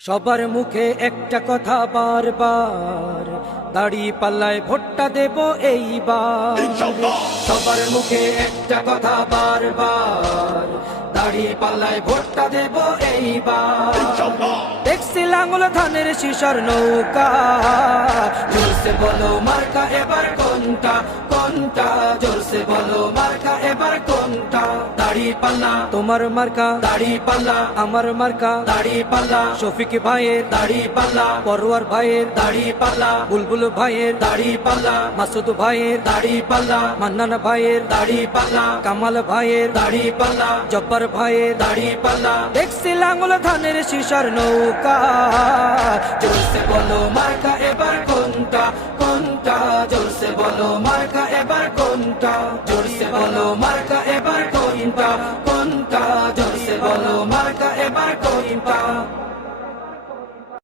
সবার মুখে একটা কথা বারবার, দাড়ি পাল্লায় ভোটটা দেব এইবার। সবার মুখে একটা কথা বারবার, দাড়ি পাল্লায় ভোটটা দেব এইবার। দেখছি লাঙ্গল ধানের শিশর নৌকা, জোরসে বলো মার্কা এবার কোনটা কোনটা, জোরসে বলো মার্কা এবার কোনটা। দাড়ি পাল্লা তোমার মার্কা, দাড়ি পাল্লা আমার মার্কা, দাড়ি পাল্লা শফিক ভাইয়ের দাড়ি পাল্লা, পরওয়ার ভাইয়ের দাড়ি পাল্লা, বুলবুল ভাইয়ের দাড়ি পাল্লা, মাসুদ ভাইয়ের দাড়ি পাল্লা, মান্নান ভাইয়ের দাড়ি পাল্লা, কামাল ভাইয়ের দাড়ি পাল্লা, জব্বার ভাইয়ের দাড়ি পাল্লা। দেখছি লাঙ্গল ধানের শিশর নৌকা, জোরসে বলো মার্কা এবার কোনটা কোনটা, জোরসে বলো মার্কা এবার কোনটা, জোরসে বলো মার্কা এবার কোনটা।